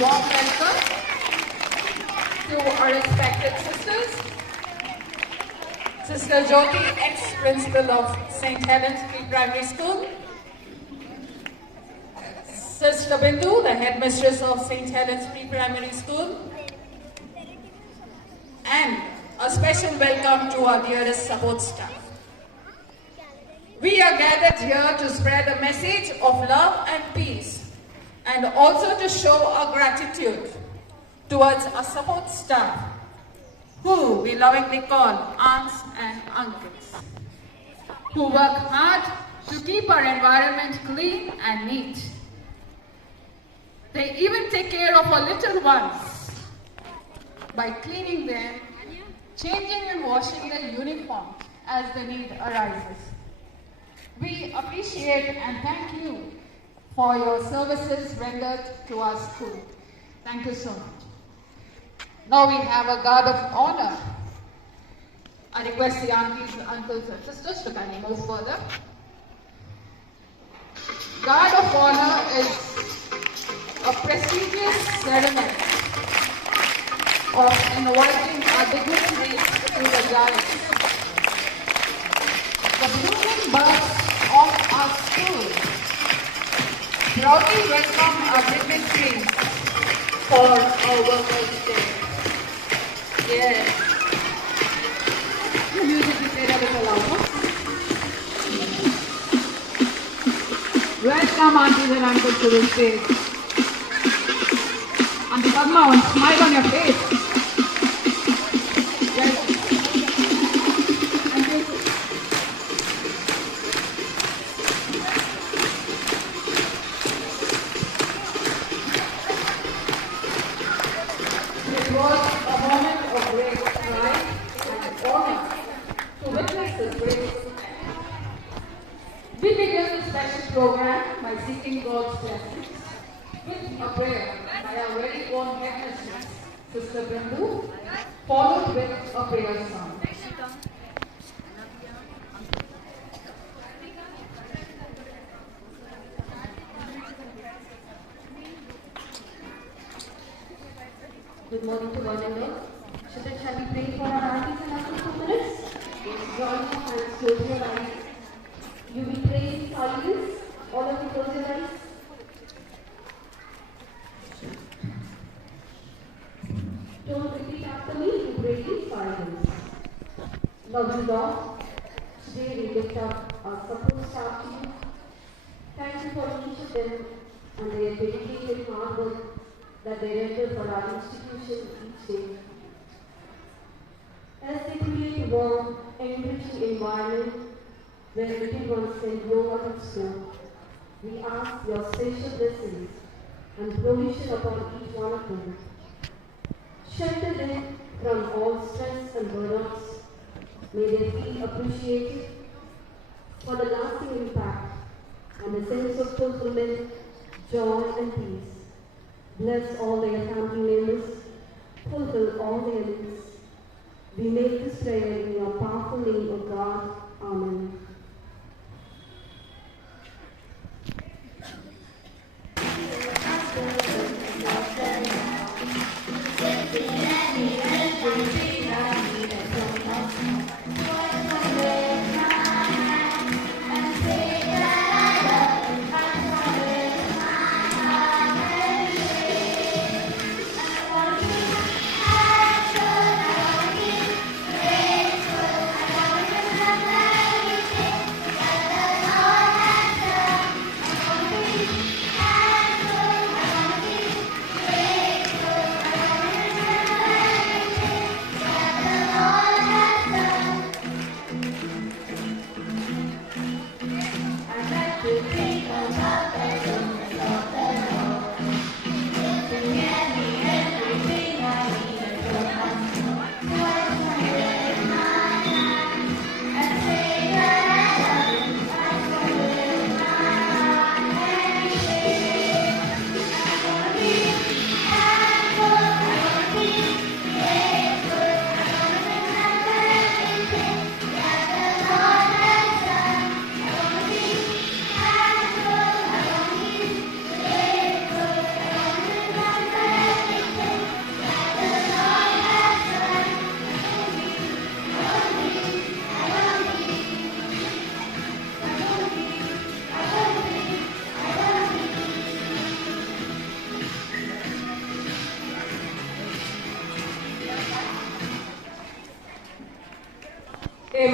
warm welcome to our respected sisters. Sister Jyoti, ex-principal of St. Helens Pre-Primary School. Sister Bindu, the headmistress of St. Helens Pre-Primary School. And a special welcome to our dearest support staff. We are gathered here to spread a message of love and peace, and also to show our gratitude towards our support staff, who we lovingly call aunts and uncles, who work hard to keep our environment clean and neat. They even take care of our little ones by cleaning them, changing and washing their uniforms as the need arises. We appreciate and thank you for your services rendered to our school. Thank you so much. Now we have a guard of honor. I request the aunties, uncles and sisters to kindly move further. Guard of honor is a prestigious ceremony of inviting our dignitaries to the dais. The blooming buds of our school proudly welcome our dignitaries for our Workers' Day. Yes. The music is made a little louder. Welcome aunties and uncles to the stage. Auntie Padma, one smile on your face. We begin this special program by seeking God's blessings with a prayer by our very own headmistress, Sister Bindu, followed with a prayer song. Good morning to one and all. Shall we pray for our aunties and uncles for minutes? Join your hands, close your eyes. You will pray in silence. All of you close your eyes. Don't repeat after me. You pray in silence. Loving Lord, today we lift up our support staff to you. Thank you for each of them and their dedicated hard work that they render for our institution each day. As they create a warm, enriching environment where little ones can grow out of school, we ask your special blessings and provision upon each one of them. Shelter them from all stress and burnouts. May they feel appreciated for the lasting impact and a sense of fulfillment, joy and peace. Bless all their family members, fulfill all their needs. We make this prayer in your powerful name, O God. Amen.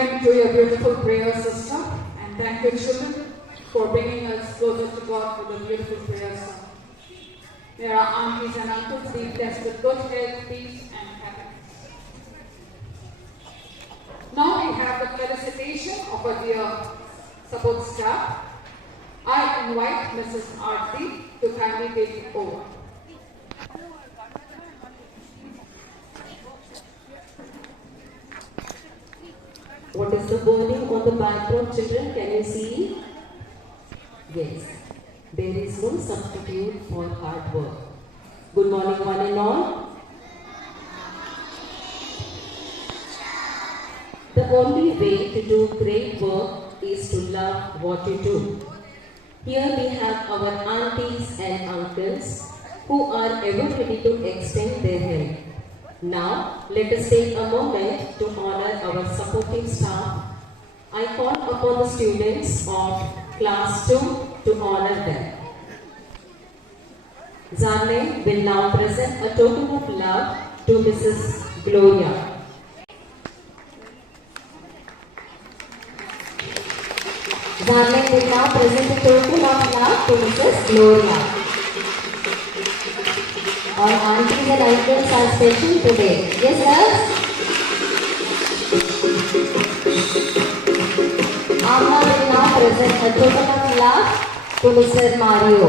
given to your beautiful prayer system. And thank you, children, for bringing us closer to God with a beautiful prayer song. May our aunties and uncles be blessed with good health, peace, and happiness. Now we have the felicitation of our dear support staff. I invite Mrs. Aarti to kindly take it over. What is the wording on the background, children? Can you see? Yes. There is no substitute for hard work. Good morning, one and all. The only way to do great work is to love what you do. Here we have our aunties and uncles who are ever ready to extend their help. Now, let us take a moment to honor our supporting staff. I call upon the students of Class 2 to honor them. Zarne will now present a token of love to Mrs. Gloria. Zarne will now present a token of love to Mrs. Gloria. Our aunties and uncles are special today. Yes, sir? Amma will now present a token of love to Mr. Mario.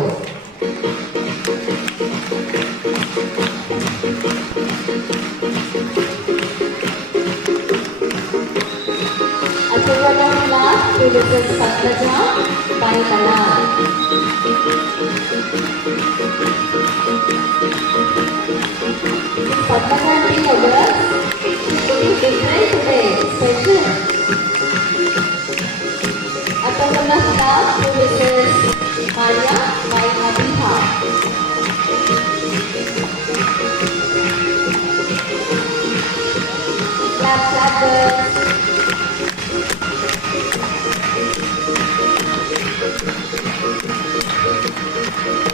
A token of love to Mrs. Satyaja by Kanal. Padma Kanti August, she's looking different today, special. A token of love to Mrs. Maria by Abhiha. Clap, clap, girls.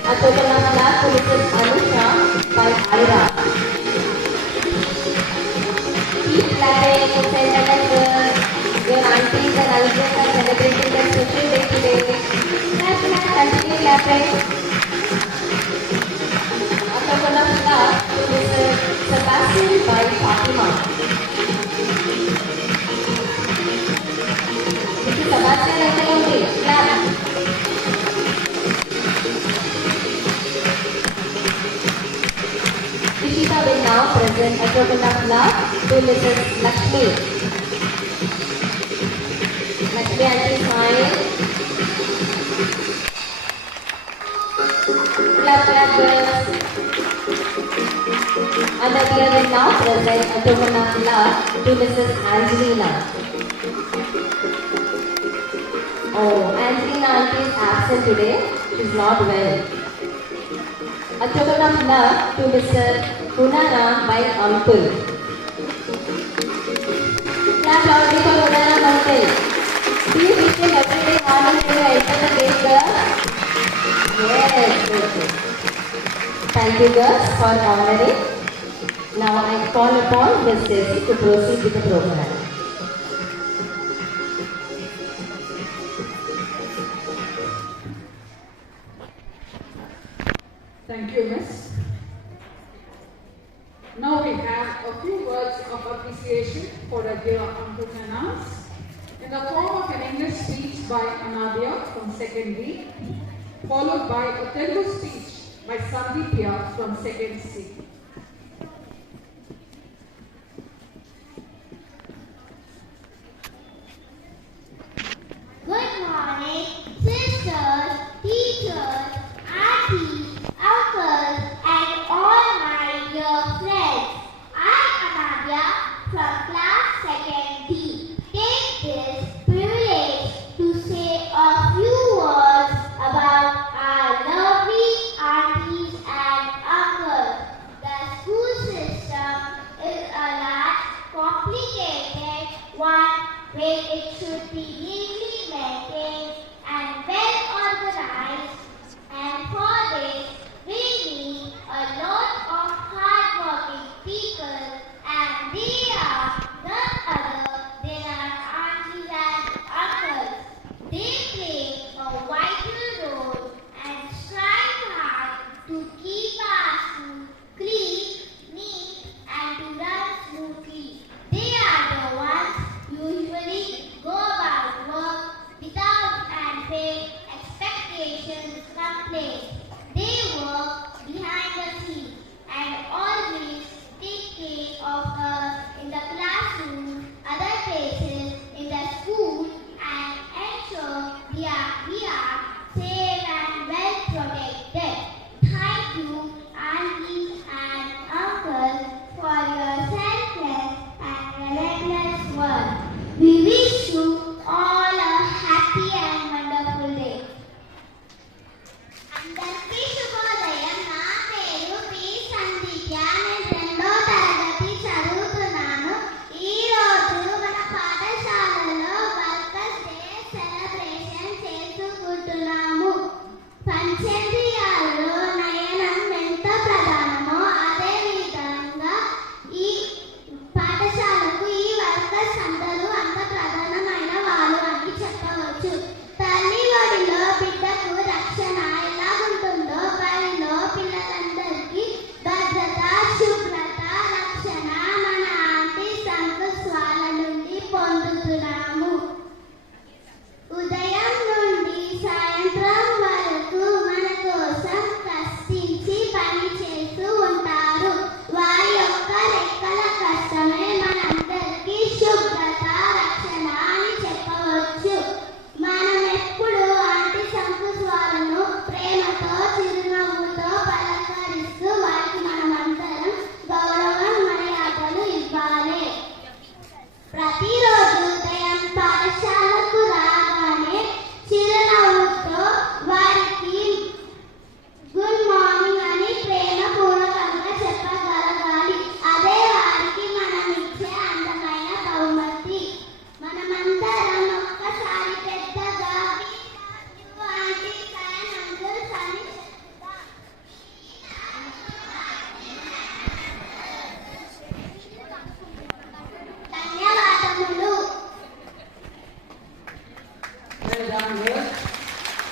A token of love to Mrs. Anusha by Ira. Keep clapping, send girls. Your aunties and uncles are celebrating their special day today. Clap, clap, continue clapping. A token of love to Mr. Sebastian by Fatima. Mr. Sebastian uncle only. Clap. Ishita will now present a token of love to Mrs. Lakshmi. Lakshmi auntie smile. Clap, clap, girls. Anadia will now present a token of love to Mrs. Angelina. Oh, Angelina auntie is absent today. She's not well. A token of love to Mr. Hunaram by uncle. Clap loudly for Hunaram uncle. Please wish him every day morning when you enter the gate, girls. Yes, good. Thank you, girls, for honoring. Now I call upon Ms. Stacy to proceed with the program. Thank you, Miss. Now we have a few words of appreciation for our dear uncles and aunts in the form of an English speech by Anadia from 2nd D, followed by a Telugu speech by Sandeepya from 2nd C. Good morning, sisters, teachers, aunties, uncles, and all my dear friends. I'm Anabia from class 2nd D. Take this privilege to say a few words about our lovely aunties and uncles. The school system is a large, complicated one where it should be neatly maintained and patients complain. They work behind the scenes and always take care of us in the classroom, other places, in the school, and ensure we are safe and well protected. Thank you, aunties and uncles, for your selfless and relentless work. We wish you all a happy and wonderful day. అందరికీ శుభోదయం. నా పేరు P సందీప్య. నేను 2వ తరగతి చదువుతున్నాను. ఈ రోజు మన పాఠశాలలో వర్కర్స్ డే సెలబ్రేషన్ చేసుకుంటున్నాము. పంచేంద్రియాలలో నయనం ఎంత ప్రధానమో అదే విధంగా ఈ పాఠశాలకు ఈ వర్కర్స్ అందరూ అంత ప్రధానమైన వాళ్ళు అని చెప్పవచ్చు. తల్లి ఒడిలో బిడ్డకు రక్షణ ఎలా ఉంటుందో బడిలో పిల్లలందరికీ భద్రత, శుభ్రత, రక్షణ మన ఆంటీ సంతోష్ వాళ్ళ నుండి పొందుతున్నాము. ఉదయం నుండి సాయంత్రం వరకు మన కోసం కష్టించి పని చేస్తూ ఉంటారు. వారి యొక్క రెక్కల కష్టమే మనందరికీ శుభ్రత, రక్షణ అని చెప్పవచ్చు. మనం ఎప్పుడు ఆంటీ సంతోష్ వాళ్ళను ప్రేమతో, చిరునవ్వుతో పలకరిస్తూ వారికి మనమందరం గౌరవం, మర్యాదలు ఇవ్వాలి. ప్రతిరోజు ఉదయం పాఠశాలకు రాగానే చిరునవ్వుతో వారికి గుడ్ మార్నింగ్ అని ప్రేమపూర్వకంగా చెప్పగలగాలి. అదే వారికి మనం ఇచ్చే అందమైన బహుమతి. మనమందరం ఒక్కసారి పెద్దగా ఆంటీస్ అండ్ అంకుల్స్ అని చెప్తాం. ధన్యవాదములు. Well done, girls.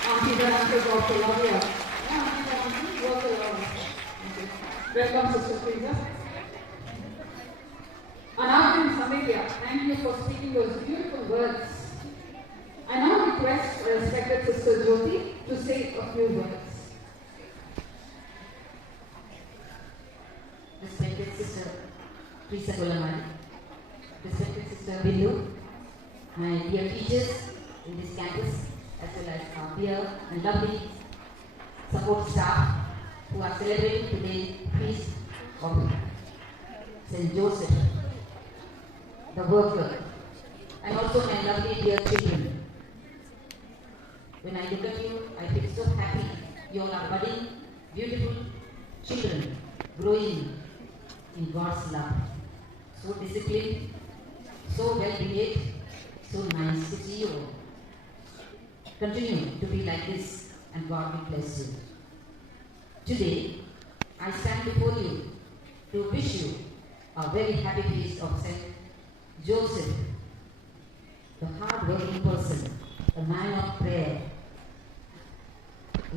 Aunties and uncles also love you. Yeah, aunties and uncles also love you. Okay. Welcome, Sister Teresa. Anand and Samikya, thank you for speaking those beautiful words. I now request respected Sister Jyoti to say a few words. Respected Sister Teresa Golamari, respected Sister Bindu, my dear teachers in this campus, as well as our dear and lovely support staff who are celebrating today's feast of St. Joseph, the worker, and also my lovely dear children. When I look at you, I feel so happy. You all are budding, beautiful children, growing in God's love. So disciplined, so well behaved, so nice to see you all. Continue to be like this and God will bless you. Today, I stand before you to wish you a very happy feast of St. Joseph, the hard-working person, the man of prayer,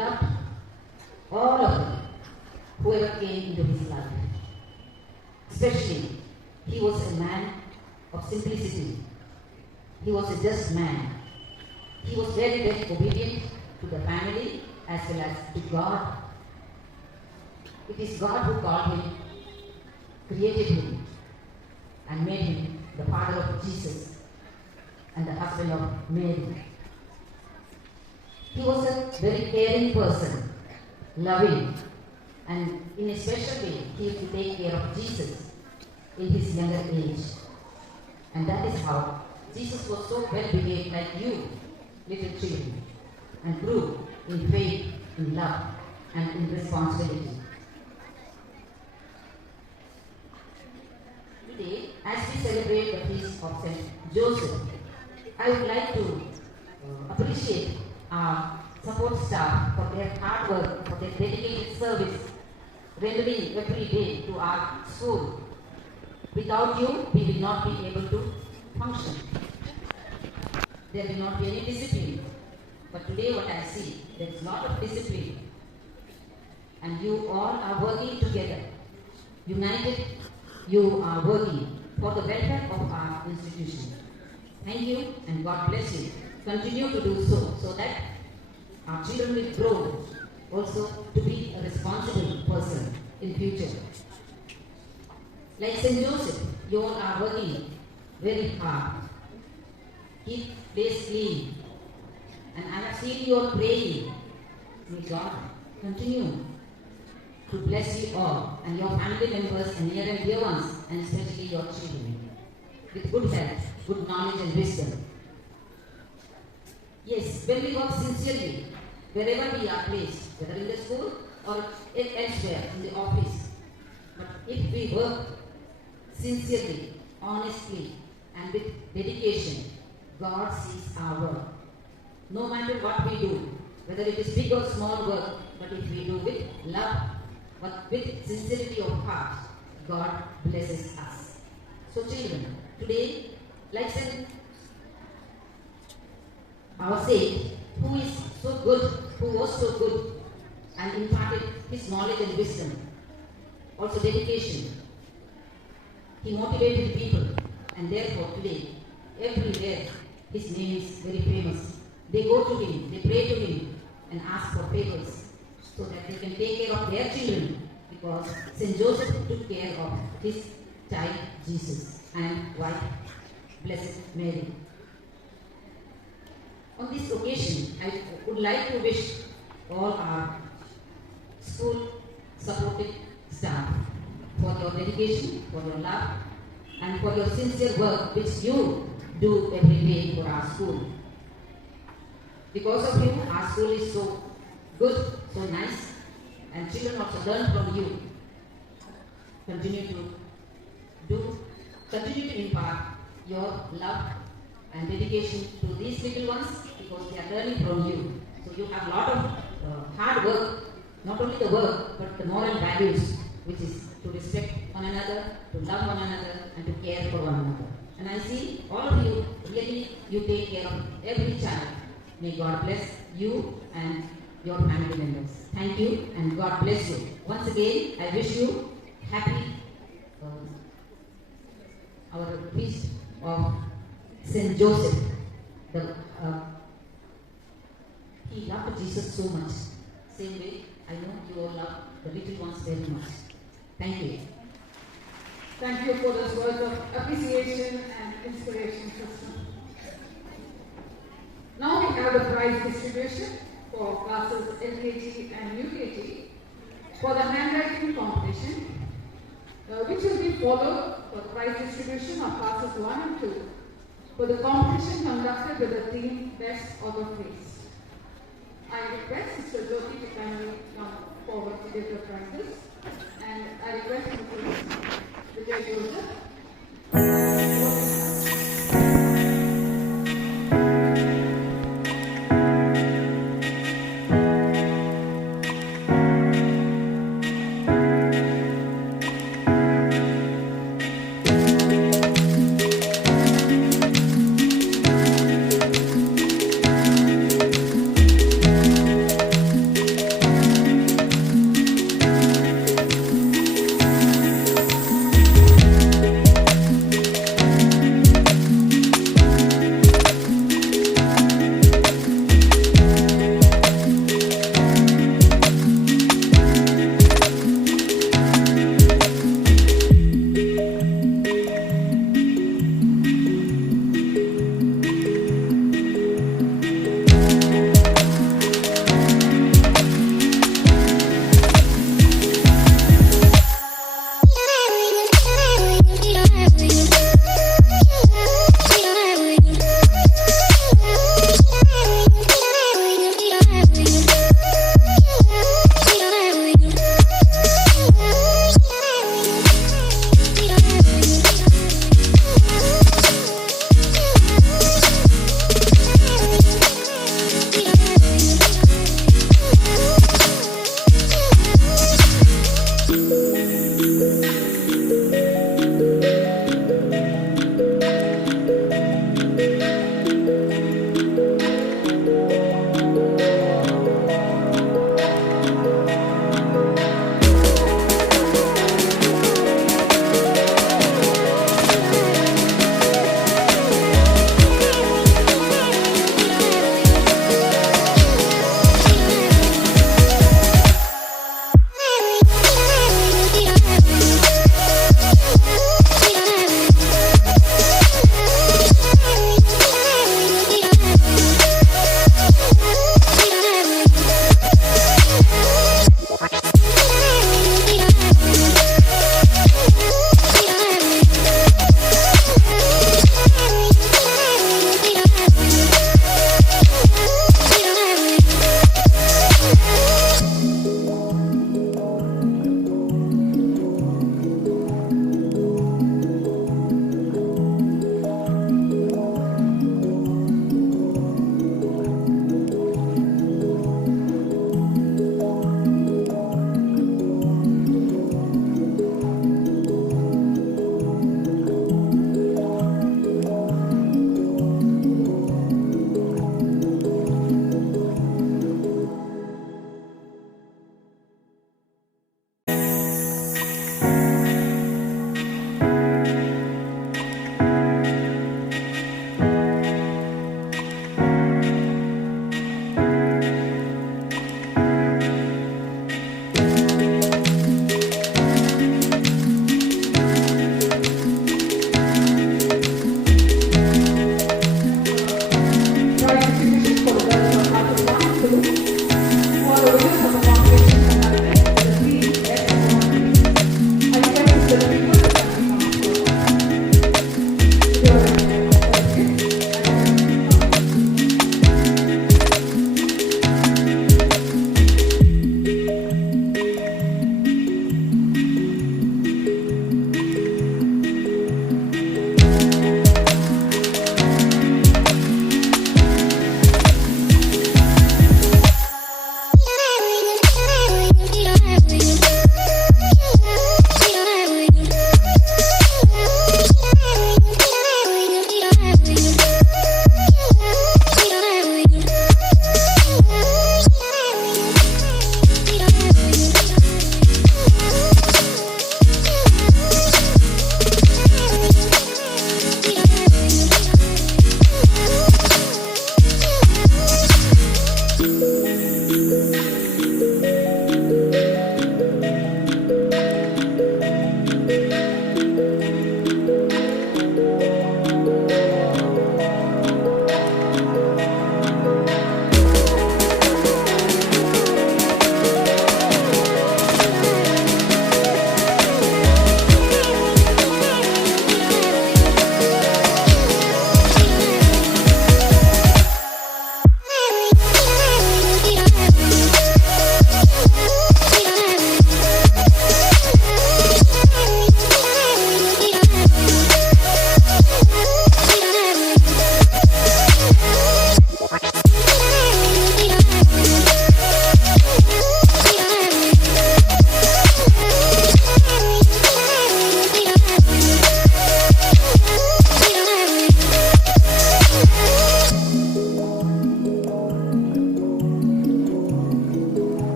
loved all of them, whoever came into his life. Especially, he was a man of simplicity. He was a just man. He was very, very obedient to the family as well as to God. It is God who called him, created him, and made him the father of Jesus and the husband of Mary. He was a very caring person, loving, and in a special way, he used to take care of Jesus in his younger age. And that is how Jesus was so well behaved like you, little children, and grew in faith, in love, and in responsibility. Today, as we celebrate the feast of St. Joseph, I would like to appreciate our support staff for their hard work, for their dedicated service, rendering every day to our school. Without you, we will not be able to function. There will not be any discipline. But today what I see, there is a lot of discipline. And you all are working together. United, you are working for the welfare of our institution. Thank you and God bless you. Continue to do so that our children will grow also to be a responsible person in future. Like St. Joseph, you all are working very hard. Keep place clean. And I have seen you all praying. May God continue to bless you all and your family members and near and dear ones, and especially your children, with good health, good knowledge and wisdom. Yes, when we work sincerely, wherever we are placed, whether in the school or elsewhere in the office, but if we work sincerely, honestly, and with dedication, God sees our work. No matter what we do, whether it is big or small work, but if we do with love, but with sincerity of heart, God blesses us. So children, today, like St. our saint, who is so good, who was so good, and imparted his knowledge and wisdom, also dedication. He motivated people, and therefore today, everywhere, his name is very famous. They go to him, they pray to him, and ask for favors, so that they can take care of their children, because St. Joseph took care of his child Jesus and wife, Blessed Mary. On this occasion, I would like to wish all our school supporting staff for your dedication, for your love, and for your sincere work which you do every day for our school. Because of you, our school is so good, so nice, and children also learn from you. Continue to impart your love and dedication to these little ones, because they are learning from you. So you have a lot of hard work, not only the work, but the moral values, which is to respect one another, to love one another, and to care for one another. And I see all of you, really, you take care of every child. May God bless you and your family members. Thank you, and God bless you. Once again, I wish you happy our feast of St. Joseph. He loved Jesus so much. Same way, I know you all love the little ones very much. Thank you. Thank you for those words of appreciation and inspiration, sister. Now we have the prize distribution for classes LKG and UKG for the handwriting competition, which will be followed for prize distribution of classes 1 and 2 for the competition conducted with the theme Best of the Face. I request Sister Jyoti to kindly come forward to give the prizes, and I request Mrs. Vijay Joseph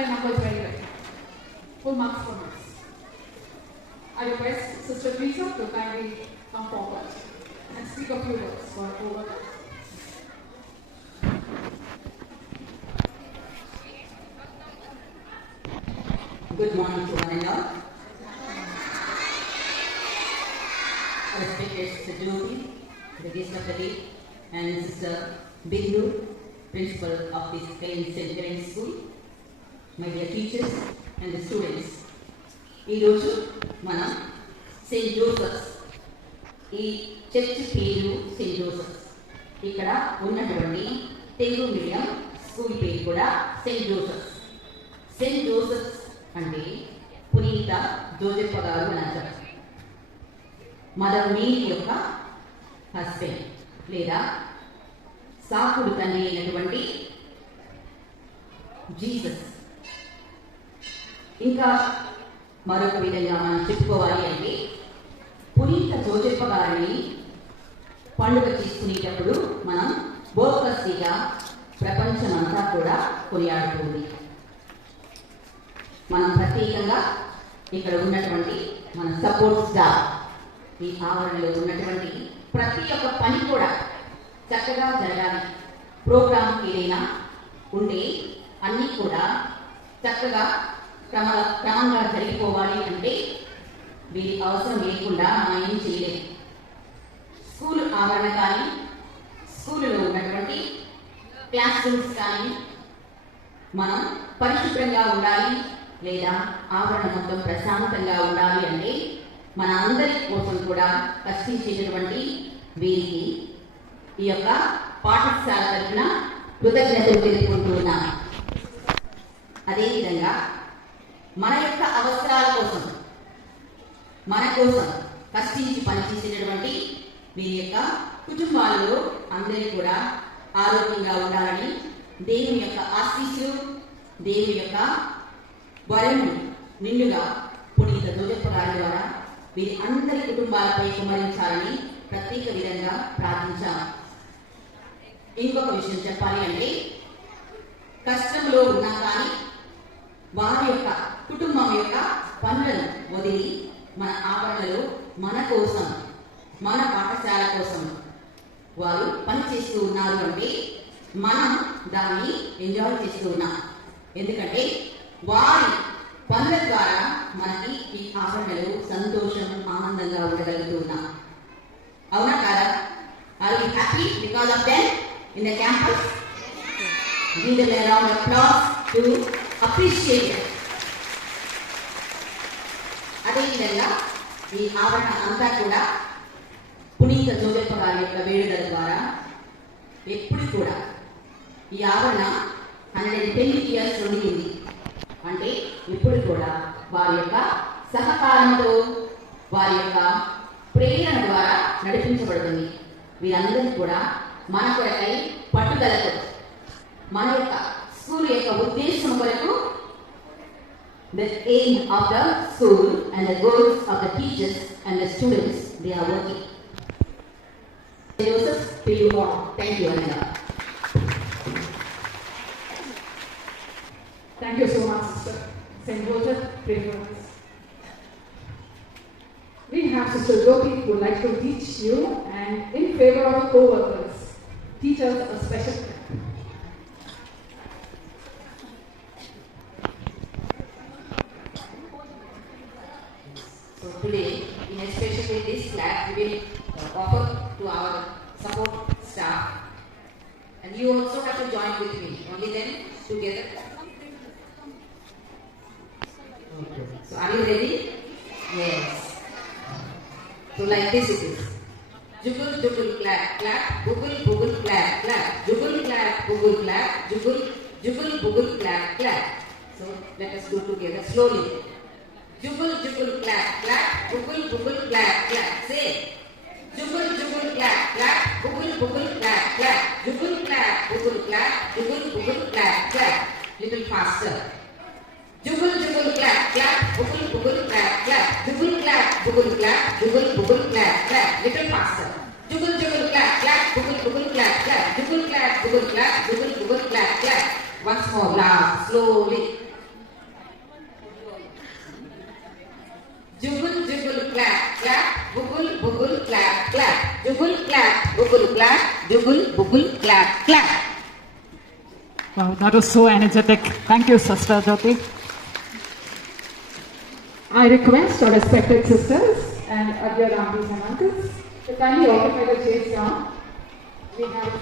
their numbers very well. Full marks for us. I request Sister Teresa to kindly come forward and speak a few words for our co-workers. Good morning to one and all. Respected Sister Jyoti, the guest of the day, and Sister Bindu, Principal of this St. James School, my dear teachers and the students. ఈ రోజు మనం Saint Joseph's, ఈ church పేరు Saint Joseph's. ఇక్కడ ఉన్నటువంటి Telugu medium school పేరు కూడా Saint Joseph's. Saint Joseph's అంటే పునీత జోసెఫ్ గారు అని అంటారు. మదర్ మేరీ యొక్క హస్బెండ్ లేదా సాకుడు తండ్రి అయినటువంటి జీసస్. ఇంకా మరొక విధంగా మనం చెప్పుకోవాలి అంటే పునీత జోసెఫ్ గారిని పండుగ చేసుకునేటప్పుడు మనం బోకస్గా ప్రపంచమంతా కూడా కొనియాడుతుంది. మనం ప్రత్యేకంగా ఇక్కడ ఉన్నటువంటి మన సపోర్ట్ స్టాఫ్, ఈ ఆవరణలో ఉన్నటువంటి ప్రతి ఒక్క పని కూడా చక్కగా జరగాలి. ప్రోగ్రాంకి ఏదైనా ఉంటే అన్నీ కూడా చక్కగా క్రమంగా జరిగిపోవాలి అంటే వీరి అవసరం లేకుండా మనం ఏం చేయలేము. స్కూల్ ఆవరణ కానీ, స్కూల్లో ఉన్నటువంటి క్లాస్ రూమ్స్ కానీ మనం పరిశుభ్రంగా ఉండాలి, లేదా ఆవరణ మొత్తం ప్రశాంతంగా ఉండాలి అంటే మన అందరి కోసం కూడా కష్టించేటటువంటి వీరికి ఈ యొక్క పాఠశాల తరఫున కృతజ్ఞతలు తెలుపుకుంటున్నాం. అదేవిధంగా మన యొక్క అవసరాల కోసం, మన కోసం కష్టించి పనిచేసేటటువంటి వీరి యొక్క కుటుంబాలలో అందరూ కూడా ఆరోగ్యంగా ఉండాలని దేవుని యొక్క ఆశీస్సులు, దేవుని యొక్క వరము నిండుగా పునీత జోసెఫ్ గారి ద్వారా వీరి అందరి కుటుంబాలపై కుమరించాలని ప్రత్యేక విధంగా ప్రార్థించాము. ఇంకొక విషయం చెప్పాలి అంటే కష్టంలో ఉన్నా కానీ వారి యొక్క కుటుంబం యొక్క పనులను వదిలి మన ఆవరణలో మన కోసం, మన పాఠశాల కోసం వారు పని చేస్తూ ఉన్నారు అంటే మనం దాన్ని ఎంజాయ్ చేస్తూ ఉన్నాం. ఎందుకంటే వారి పనుల ద్వారా మనకి ఈ ఆవరణలో సంతోషం, ఆనందంగా ఉండగలుగుతూ ఉన్నాం. అవునా కాదా? Are we happy because of them in the campus? Give them a round of applause to appreciate them. అదేవిధంగా ఈ ఆవరణ అంతా కూడా పునీత జోసెఫ్ గారి యొక్క వేడుకల ద్వారా ఎప్పుడు కూడా ఈ ఆవరణ 110 years ఉండింది. అంటే ఇప్పుడు కూడా వారి యొక్క సహకారంతో, వారి యొక్క ప్రేరణ ద్వారా నడిపించబడుతుంది. వీరందరూ కూడా మన కొరకై పట్టుదలతో, మన యొక్క స్కూల్ యొక్క ఉద్దేశం కొరకు, the aim of the school and the goals of the teachers and the students, they are working. Joseph, to you all. Thank you, Ananda. Thank you so much, Sister. St. Joseph, pray for us. We have Sister Jyoti who would like to teach you, and in favor of co-workers, teach us a special prayer. So today, in especially this class, we will offer to our support staff, and you also have to join with me. Only then together. Okay. So are you ready? Yes. So like this it is. Juggle, juggle, clap, clap. Boogle, boogle, clap, clap. Juggle, clap, boogle, clap. Juggle, juggle, boogle, clap, clap. So let us go together slowly. Juggle, juggle, clap, clap. Boogle, boogle, clap, clap. Say. Juggle, juggle, clap, clap. Boogle, boogle, clap, clap. Juggle, clap, boogle, clap. Juggle, boogle, clap, clap. Little faster. Juggle, juggle, clap, clap. Boogle, boogle, clap, clap. Juggle, clap, boogle, clap. Juggle, boogle, clap, clap. Little faster. Juggle, juggle, clap, clap. Boogle, boogle, clap, clap. Juggle, clap, boogle, clap. Juggle, boogle, clap, clap. Once more, last, slowly. bugul clap, jugul bugul clap, clap. Wow, that was so energetic. Thank you, Sister Jyoti. I request our respected sisters and dear aunties and uncles to kindly occupy the chairs down. We have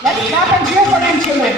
Let's clap and cheer for them, children.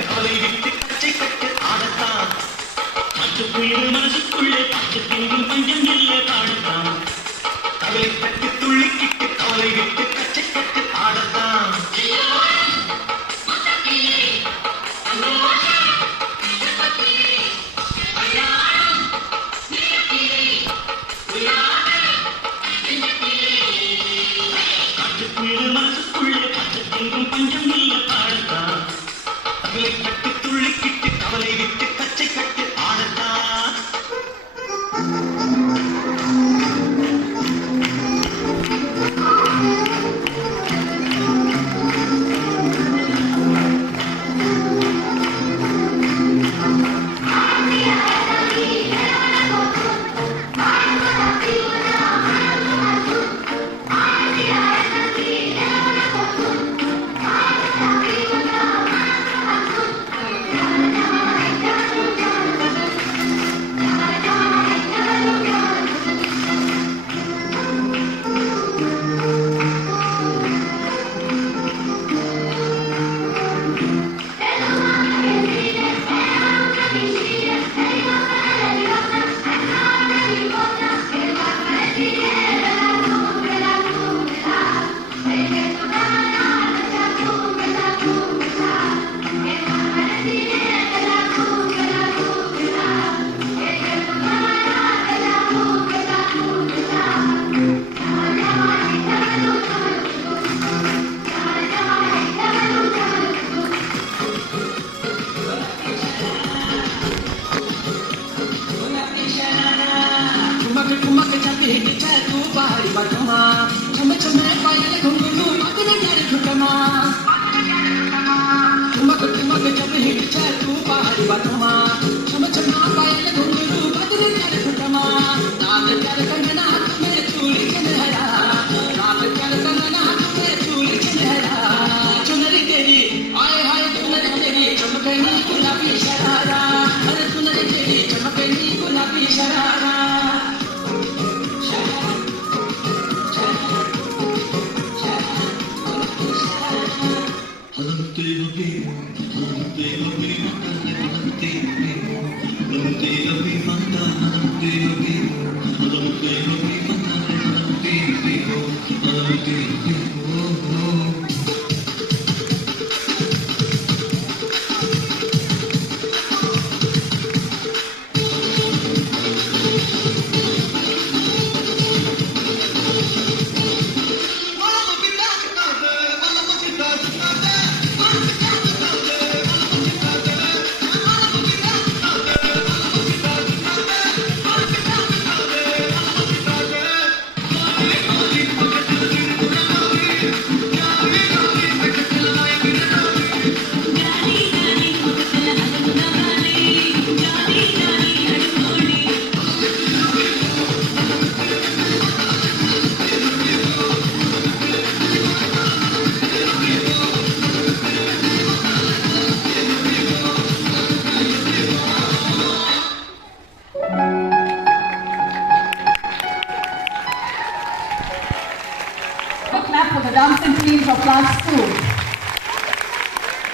For the dancing teams of class 2.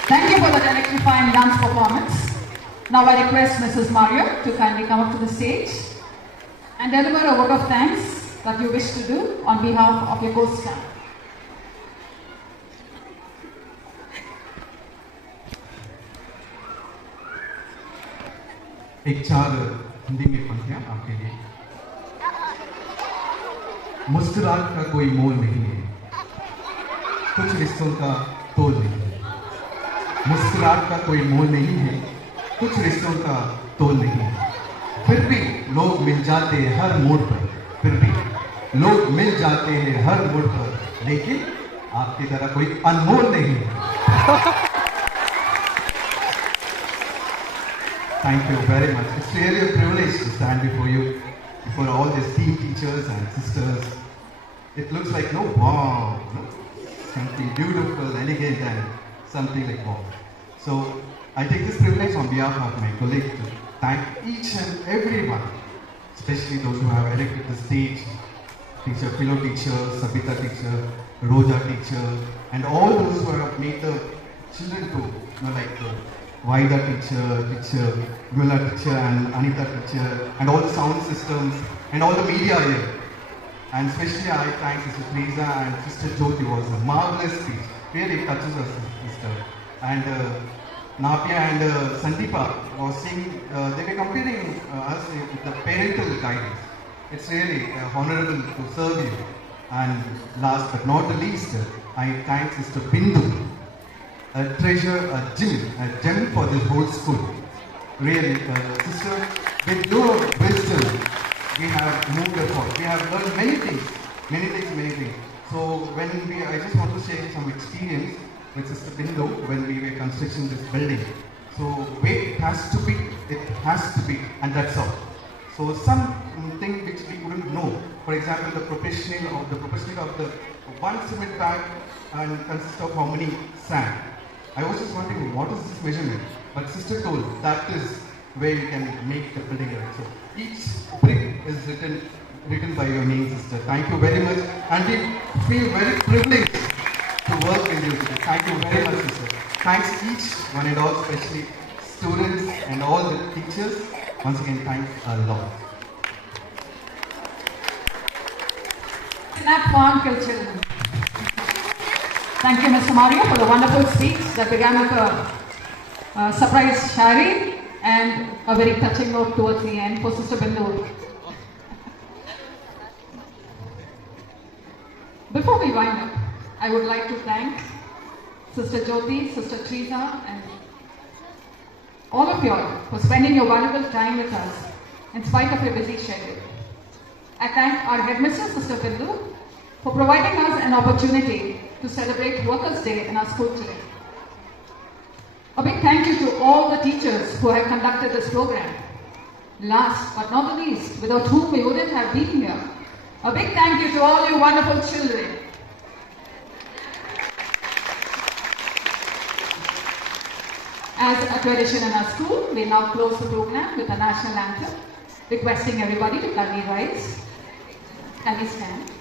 Thank you for the electrifying dance performance. Now I request Mrs. Mario to kindly come up to the stage and deliver a word of thanks that you wish to do on behalf of your co-staff. एक चार हिंदी में पंक्तियां आपके लिए। मुस्कुराहट का कोई मोल नहीं है, कुछ रिश्तों का तोल नहीं है। मुस्कुराहट का कोई मोल नहीं है, कुछ रिश्तों का तोल नहीं है। फिर भी लोग मिल जाते हैं हर मोड़ पर, फिर भी लोग मिल जाते हैं हर मोड़ पर, लेकिन आपकी तरह कोई अनमोल नहीं है। Thank you very much. It's really a privilege to stand before you, before all these team teachers and sisters. It looks like, no, wow, no? Something beautiful, elegant, and something like wow. So I take this privilege on behalf of my colleague to thank each and everyone, especially those who have elected the stage, teacher, Philo teacher, Sabita teacher, Roja teacher, and all those who have made the children to, like Vaida teacher, Gula teacher, and Anita teacher, and all the sound systems, and all the media here. And especially I thank Sister Teresa and Sister Jyoti was a marvelous speech. Really touches us, sister. And Napia and Sandeepa was saying, they were comparing us with the parental guidance. It's really honorable to serve you. And last but not the least, I thank Sister Bindu, a treasure, a gem for this whole school. Really, sister, with your wisdom, we have moved forward. We have learned many things. So I just want to share some experience with Sister Bindu when we were constructing this building. So weight has to be, and that's all. So something which we couldn't know. For example, the proportional of the one cement bag and consists of how many sand. I was just wondering what is this measurement, but sister told that is where you can make the building right. So each brick is written by your name, sister. Thank you very much, and we feel very privileged to work with you today. Thank you very much, sister. Thanks each one and all, especially students and all the teachers. Once again, thanks a lot. Clap for Uncle Children. Thank you, Mr. Mario, for the wonderful speech that began with a surprise shari and a very touching note towards the end for Sister Bindu. Before we wind up, I would like to thank Sister Jyoti, Sister Teresa, and all of you all for spending your valuable time with us in spite of your busy schedule. I thank our headmistress, Sister Bindu, for providing us an opportunity to celebrate Workers' Day in our school today. A big thank you to all the teachers who have conducted this program. Last but not the least, without whom we wouldn't have been here, a big thank you to all you wonderful children. As a tradition in our school, we now close the program with a national anthem, requesting everybody to kindly rise. Can we stand?